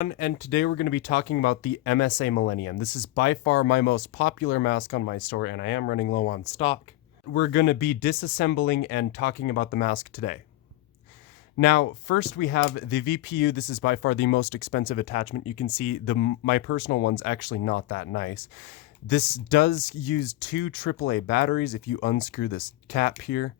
And today we're going to be talking about the MSA Millennium. This is by far my most popular mask on my store, and I am running low on stock. We're going to be disassembling and talking about the mask today. Now, first we have the VPU. This is by far the most expensive attachment. You can see my personal one's actually not that nice. This does use two AAA batteries. If you unscrew this cap here,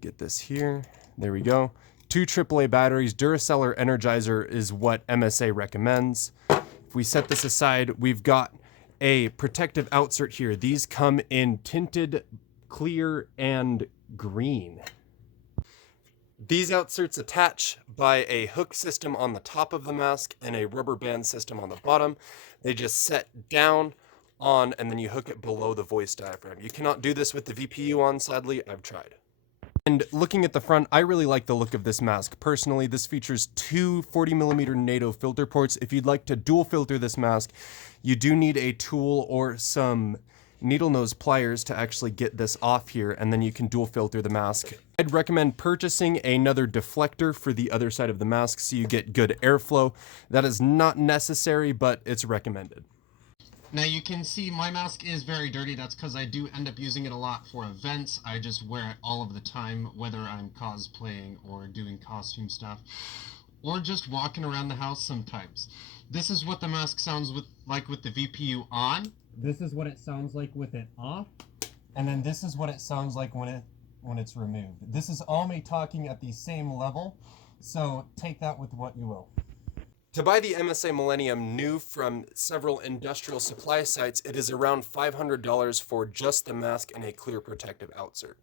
get this here, there we go. Two AAA batteries. Duracell or Energizer is what MSA recommends. If we set this aside, we've got a protective outsert here. These come in tinted, clear, and green. These outserts attach by a hook system on the top of the mask and a rubber band system on the bottom. They just set down on and then you hook it below the voice diaphragm. You cannot do this with the VPU on, sadly. I've tried. And looking at the front, I really like the look of this mask. Personally, this features two 40mm NATO filter ports. If you'd like to dual filter this mask, you do need a tool or some needle nose pliers to actually get this off here, and then you can dual filter the mask. I'd recommend purchasing another deflector for the other side of the mask so you get good airflow. That is not necessary, but it's recommended. Now you can see my mask is very dirty. That's because I do end up using it a lot for events. I just wear it all of the time, whether I'm cosplaying or doing costume stuff, or just walking around the house sometimes. This is what the mask sounds like with the VPU on. This is what it sounds like with it off. And then this is what it sounds like when it's removed. This is all me talking at the same level, so take that with what you will. To buy the MSA Millennium new from several industrial supply sites, it is around $500 for just the mask and a clear protective outsert.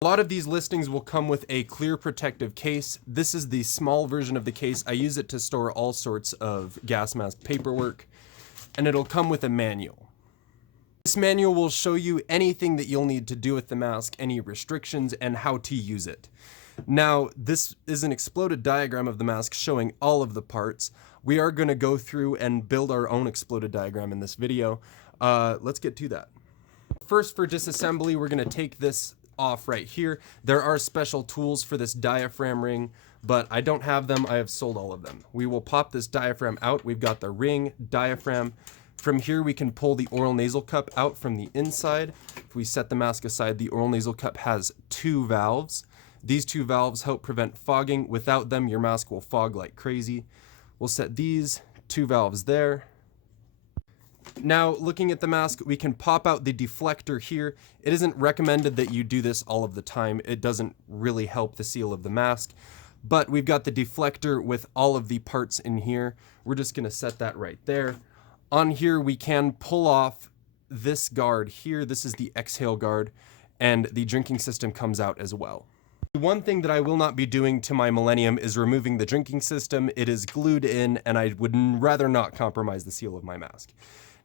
A lot of these listings will come with a clear protective case. This is the small version of the case. I use it to store all sorts of gas mask paperwork, and it'll come with a manual. This manual will show you anything that you'll need to do with the mask, any restrictions, and how to use it. Now, this is an exploded diagram of the mask showing all of the parts. We are going to go through and build our own exploded diagram in this video. Let's get to that. First, for disassembly, we're going to take this off right here. There are special tools for this diaphragm ring, but I don't have them. I have sold all of them. We will pop this diaphragm out. We've got the ring, diaphragm. From here, we can pull the oral nasal cup out from the inside. If we set the mask aside, the oral nasal cup has two valves. These two valves help prevent fogging. Without them, your mask will fog like crazy. We'll set these two valves there. Now, looking at the mask, we can pop out the deflector here. It isn't recommended that you do this all of the time. It doesn't really help the seal of the mask. But we've got the deflector with all of the parts in here. We're just going to set that right there. On here, we can pull off this guard here. This is the exhale guard, and the drinking system comes out as well. One thing that I will not be doing to my Millennium is removing the drinking system. It is glued in, and I would rather not compromise the seal of my mask.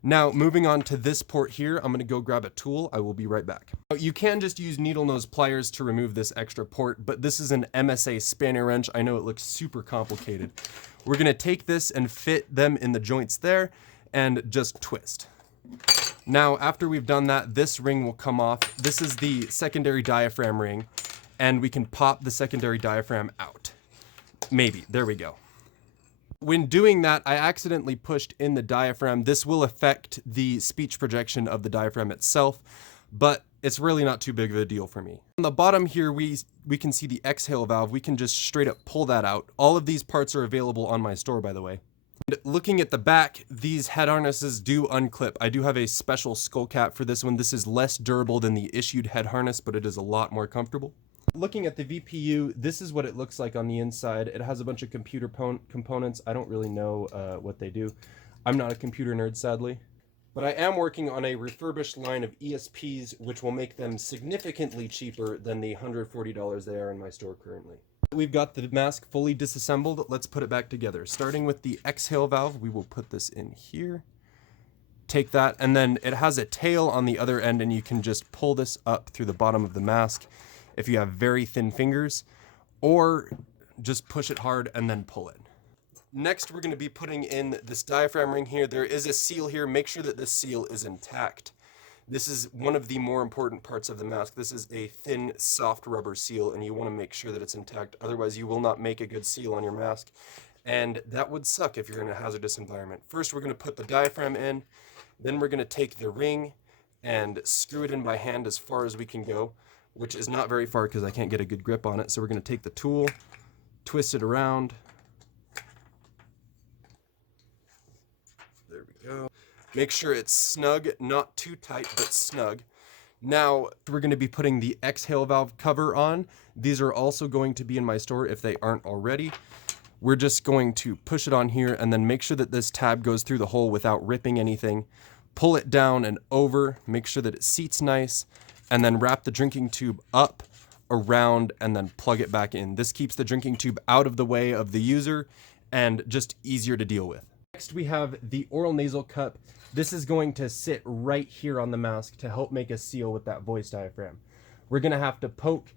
Now, moving on to this port here, I'm going to go grab a tool. I will be right back. You can just use needle nose pliers to remove this extra port, but this is an MSA spanner wrench. I know it looks super complicated. We're going to take this and fit them in the joints there and just twist. Now, after we've done that, this ring will come off. This is the secondary diaphragm ring, and we can pop the secondary diaphragm out. Maybe. There we go. When doing that, I accidentally pushed in the diaphragm. This will affect the speech projection of the diaphragm itself, but it's really not too big of a deal for me. On the bottom here, we can see the exhale valve. We can just straight up pull that out. All of these parts are available on my store, by the way. And looking at the back, these head harnesses do unclip. I do have a special skull cap for this one. This is less durable than the issued head harness, but it is a lot more comfortable. Looking at the VPU, this is what it looks like on the inside. It has a bunch of computer components. I don't really know what they do. I'm not a computer nerd, sadly. But I am working on a refurbished line of ESPs, which will make them significantly cheaper than the $140 they are in my store currently. We've got the mask fully disassembled. Let's put it back together. Starting with the exhale valve, we will put this in here. Take that, and then it has a tail on the other end, and you can just pull this up through the bottom of the mask if you have very thin fingers, or just push it hard and then pull it. Next, we're going to be putting in this diaphragm ring here. There is a seal here. Make sure that this seal is intact. This is one of the more important parts of the mask. This is a thin, soft rubber seal, and you want to make sure that it's intact. Otherwise, you will not make a good seal on your mask, and that would suck if you're in a hazardous environment. First, we're going to put the diaphragm in, then we're going to take the ring and screw it in by hand as far as we can go, which is not very far because I can't get a good grip on it. So we're going to take the tool, twist it around. There we go. Make sure it's snug, not too tight, but snug. Now we're going to be putting the exhale valve cover on. These are also going to be in my store if they aren't already. We're just going to push it on here and then make sure that this tab goes through the hole without ripping anything. Pull it down and over, make sure that it seats nice, and then wrap the drinking tube up, around, and then plug it back in. This keeps the drinking tube out of the way of the user and just easier to deal with. Next we have the oral nasal cup. This is going to sit right here on the mask to help make a seal with that voice diaphragm. We're going to have to poke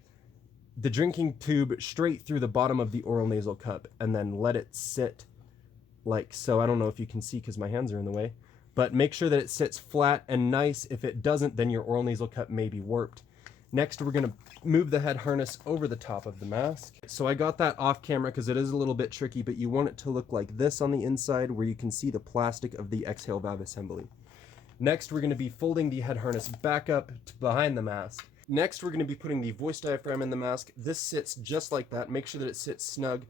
the drinking tube straight through the bottom of the oral nasal cup and then let it sit like so. I don't know if you can see because my hands are in the way, but make sure that it sits flat and nice. If it doesn't, then your oral nasal cup may be warped. Next, we're going to move the head harness over the top of the mask. So I got that off camera because it is a little bit tricky, but you want it to look like this on the inside where you can see the plastic of the exhale valve assembly. Next, we're going to be folding the head harness back up to behind the mask. Next, we're going to be putting the voice diaphragm in the mask. This sits just like that. Make sure that it sits snug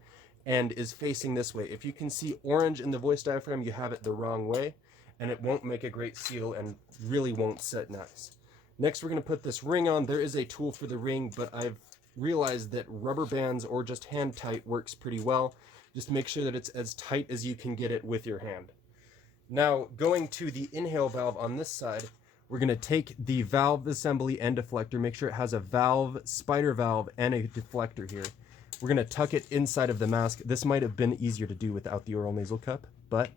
and is facing this way. If you can see orange in the voice diaphragm, you have it the wrong way, and it won't make a great seal and really won't sit nice. Next, we're going to put this ring on. There is a tool for the ring, but I've realized that rubber bands or just hand tight works pretty well. Just make sure that it's as tight as you can get it with your hand. Now, going to the inhale valve on this side, we're going to take the valve assembly and deflector, make sure it has a valve, spider valve, and a deflector here. We're going to tuck it inside of the mask. This might have been easier to do without the oral nasal cup, but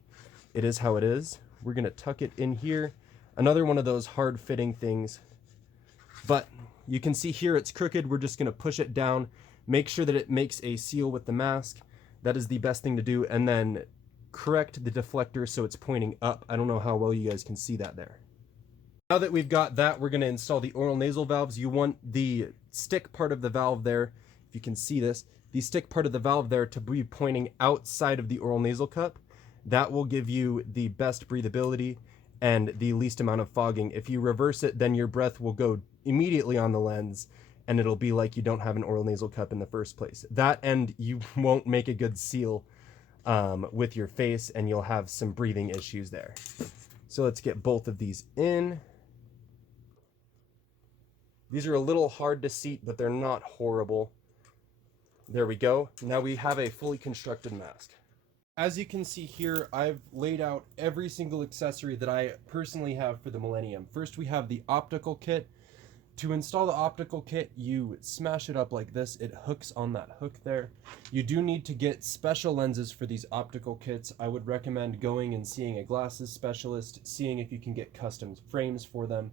it is how it is. We're going to tuck it in here. Another one of those hard fitting things. But you can see here it's crooked. We're just going to push it down, make sure that it makes a seal with the mask. That is the best thing to do. And then correct the deflector so it's pointing up. I don't know how well you guys can see that there. Now that we've got that, we're going to install the oral nasal valves. You want the stick part of the valve there, if you can see this, the stick part of the valve there to be pointing outside of the oral nasal cup. That will give you the best breathability and the least amount of fogging. If you reverse it, then your breath will go immediately on the lens and it'll be like you don't have an oral nasal cup in the first place. That, and you won't make a good seal with your face, and you'll have some breathing issues there. So let's get both of these in. These are a little hard to seat, but they're not horrible. There we go. Now we have a fully constructed mask. As you can see here, I've laid out every single accessory that I personally have for the Millennium. First, we have the Optical Kit. To install the Optical Kit, you smash it up like this. It hooks on that hook there. You do need to get special lenses for these optical kits. I would recommend going and seeing a glasses specialist, seeing if you can get custom frames for them.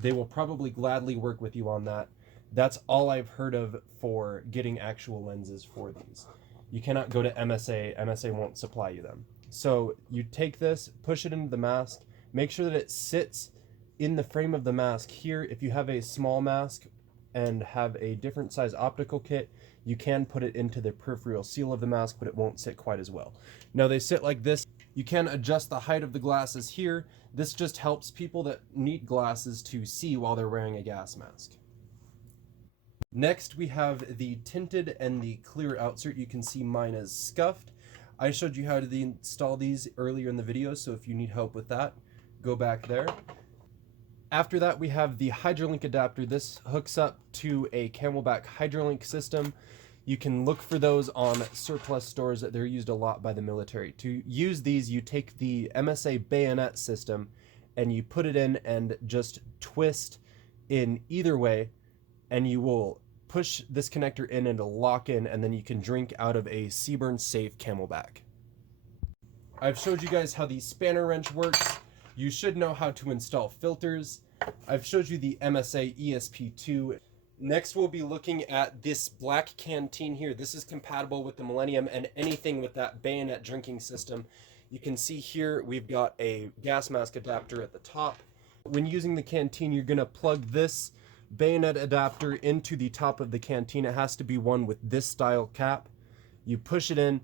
They will probably gladly work with you on that. That's all I've heard of for getting actual lenses for these. You cannot go to MSA. MSA won't supply you them. So you take this, push it into the mask, make sure that it sits in the frame of the mask here. If you have a small mask and have a different size optical kit, you can put it into the peripheral seal of the mask, but it won't sit quite as well. Now they sit like this. You can adjust the height of the glasses here. This just helps people that need glasses to see while they're wearing a gas mask. Next, we have the tinted and the clear outsert. You can see mine is scuffed. I showed you how to install these earlier in the video, so if you need help with that, go back there. After that, we have the Hydrolink Adapter. This hooks up to a Camelback Hydrolink system. You can look for those on surplus stores. They're used a lot by the military. To use these, you take the MSA bayonet system and you put it in and just twist in either way, and you will push this connector in and it'll lock in, and then you can drink out of a Seaburn safe Camelback. I've showed you guys how the spanner wrench works. You should know how to install filters. I've showed you the MSA ESP2. Next, we'll be looking at this black canteen here. This is compatible with the Millennium and anything with that bayonet drinking system. You can see here we've got a gas mask adapter at the top. When using the canteen, you're going to plug this bayonet adapter into the top of the canteen. It has to be one with this style cap. You push it in,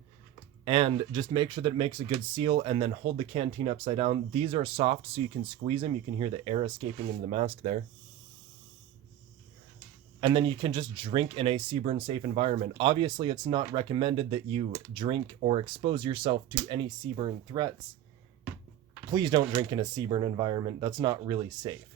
And just make sure that it makes a good seal, and then hold the canteen upside down. These are soft, so you can squeeze them. You can hear the air escaping into the mask there. And then you can just drink in a CBRN safe environment. Obviously, it's not recommended that you drink or expose yourself to any CBRN threats. Please don't drink in a CBRN environment. That's not really safe.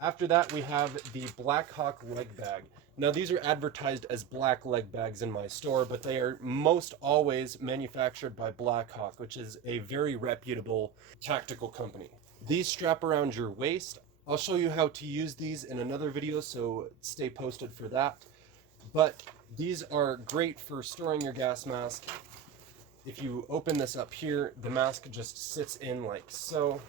After that, we have the Black Hawk leg bag. Now, these are advertised as black leg bags in my store, but they are most always manufactured by Black Hawk, which is a very reputable tactical company. These strap around your waist. I'll show you how to use these in another video, so stay posted for that. But these are great for storing your gas mask. If you open this up here, the mask just sits in like so.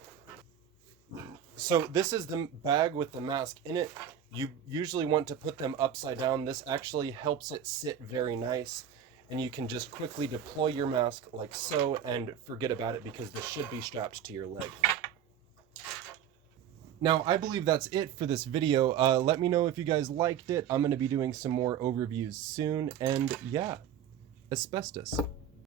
So this is the bag with the mask in it. You usually want to put them upside down. This actually helps it sit very nice. And you can just quickly deploy your mask like so and forget about it, because this should be strapped to your leg. Now, I believe that's it for this video. Let me know if you guys liked it. I'm going to be doing some more overviews soon. And yeah, asbestos.